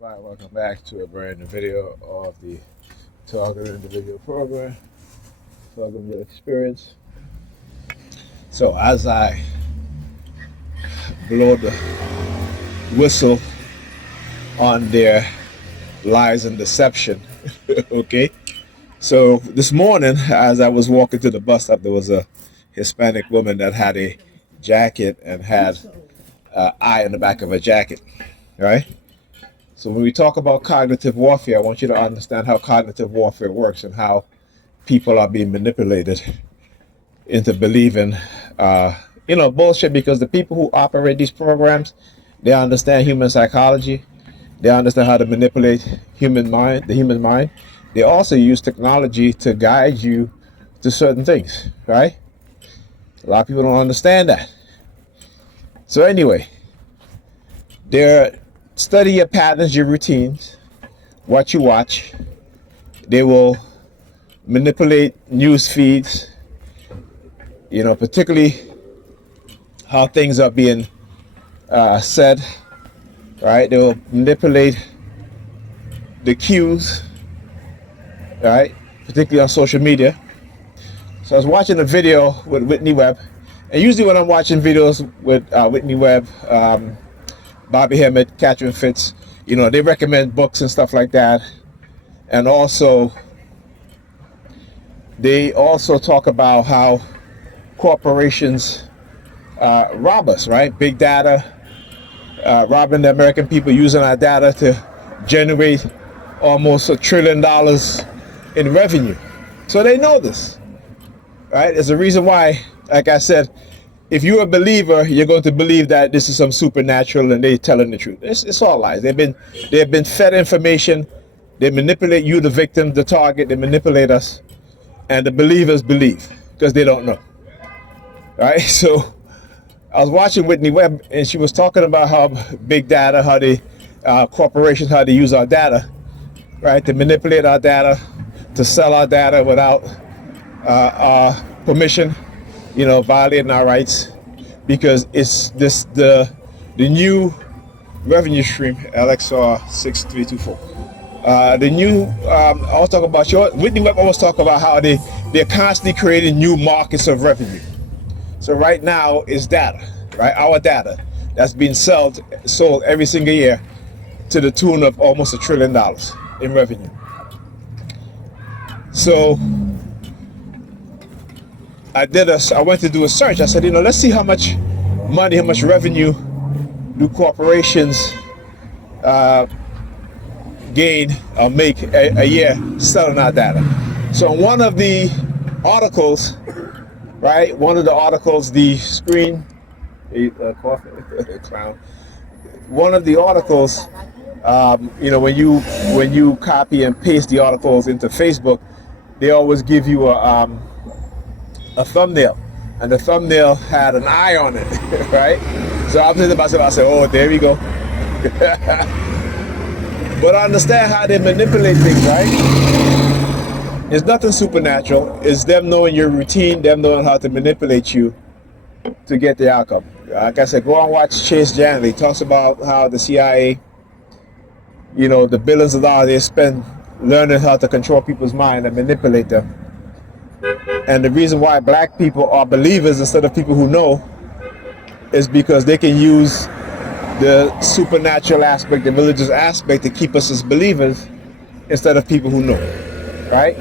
Right, welcome back to a brand new video of the Target Individual Program, Target Your Experience. So as I blow the whistle on their lies and deception, okay? So this morning, as I was walking to the bus stop, there was a Hispanic woman that had a jacket and had an eye on the back of her jacket, right? So when we talk about cognitive warfare, I want you to understand how cognitive warfare works and how people are being manipulated into believing, bullshit. Because the people who operate these programs, they understand human psychology. They understand how to manipulate the human mind. They also use technology to guide you to certain things, right? A lot of people don't understand that. So anyway, they're study your patterns, your routines, what you watch. They will manipulate news feeds, particularly how things are being said, right? They will manipulate the cues, right? Particularly on social media. So I was watching a video with Whitney Webb, and usually when I'm watching videos with Whitney Webb, Bobby Hemmett, Catherine Fitz, they recommend books and stuff like that. And also, they also talk about how corporations rob us, right? Big data, robbing the American people, using our data to generate almost $1 trillion in revenue. So they know this, right? There's a reason why, like I said, if you're a believer, you're going to believe that this is some supernatural and they're telling the truth. It's all lies. They've been fed information. They manipulate you, the victim, the target. They manipulate us, and the believers believe because they don't know. Right? So I was watching Whitney Webb, and she was talking about how big data, how the corporations, how they use our data, right, to manipulate our data, to sell our data without our permission. Violating our rights, because it's the new revenue stream, LXR 6324. The new, I was talking about, Whitney Webb always talk about how they're constantly creating new markets of revenue. So right now is data, right? Our data that's being sold every single year to the tune of almost $1 trillion in revenue. So I went to do a search. I said, let's see how much money, how much revenue do corporations gain or make a year selling our data. So one of the articles, right? The screen, clown. One of the articles, when you copy and paste the articles into Facebook, they always give you a thumbnail, and the thumbnail had an eye on it, right? So I'm thinking to myself, I said, oh, there we go. But I understand how they manipulate things, right? It's nothing supernatural. It's them knowing your routine, them knowing how to manipulate you to get the outcome. Like I said, go and watch Chase Janley. He talks about how the CIA, the billions of dollars they spend learning how to control people's mind and manipulate them. And the reason why black people are believers instead of people who know is because they can use the supernatural aspect, the religious aspect, to keep us as believers instead of people who know, right?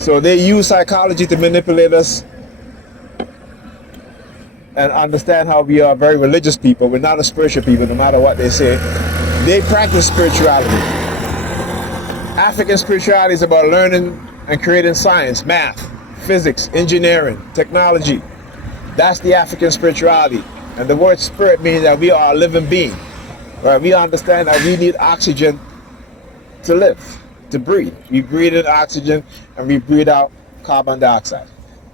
So they use psychology to manipulate us and understand how we are very religious people. We're not a spiritual people, no matter what they say. They practice spirituality. African spirituality is about learning and creating science, math, physics, engineering, technology. That's the African spirituality. And the word spirit means that we are a living being. Right? We understand that we need oxygen to live, to breathe. We breathe in oxygen and we breathe out carbon dioxide.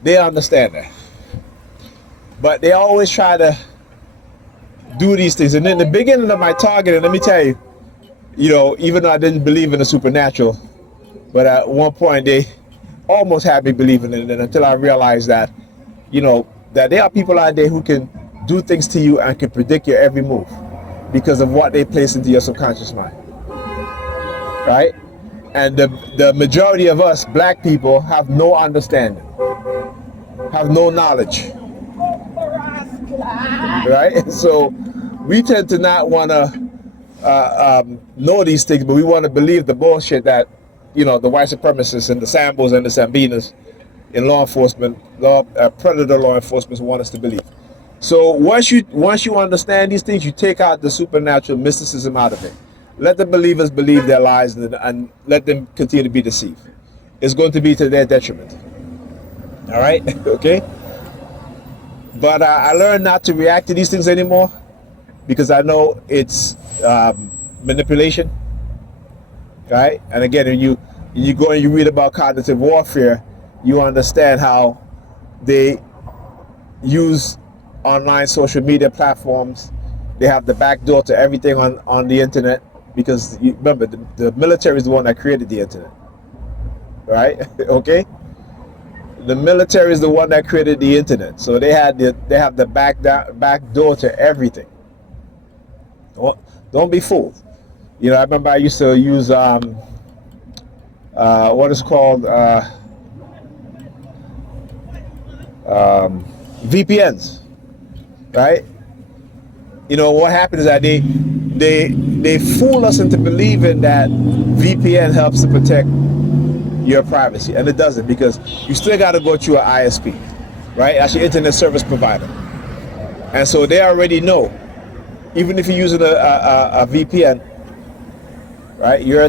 They understand that. But they always try to do these things. And in the beginning of my targeting, let me tell you, even though I didn't believe in the supernatural, but at one point they almost had me believing in it, until I realized that, that there are people out there who can do things to you and can predict your every move. because of what they place into your subconscious mind, right? And the majority of us black people have no understanding, have no knowledge, right? So we tend to not want to know these things, but we want to believe the bullshit that, you know, the white supremacists and the Sambos and the Sambinas in law enforcement, predator law enforcement want us to believe. So once you understand these things, you take out the supernatural mysticism out of it. Let the believers believe their lies and let them continue to be deceived. It's going to be to their detriment. All right, okay. But I learned not to react to these things anymore because I know it's manipulation, right? And again, when you go and you read about cognitive warfare, you understand how they use online social media platforms. They have the back door to everything on the internet because you remember the military is the one that created the internet, right? Okay, the military is the one that created the internet, so they have the back door to everything. Don't be fooled. You know, I remember I used to use what is called VPNs, right? You know what happens is that they fool us into believing that VPN helps to protect your privacy, and it doesn't, because you still got to go through an ISP, right? That's your internet service provider, and so they already know. Even if you're using a VPN, right? Your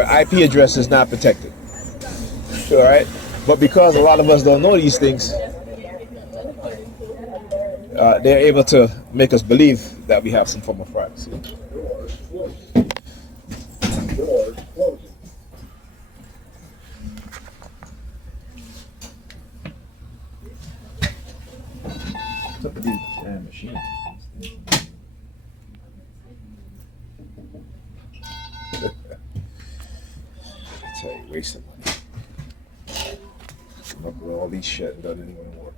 IP address is not protected, all right? But because a lot of us don't know these things, they're able to make us believe that we have some form of privacy. What's up with these damn machines? I tell you, wasting money. Come up with all these shit and doesn't even work.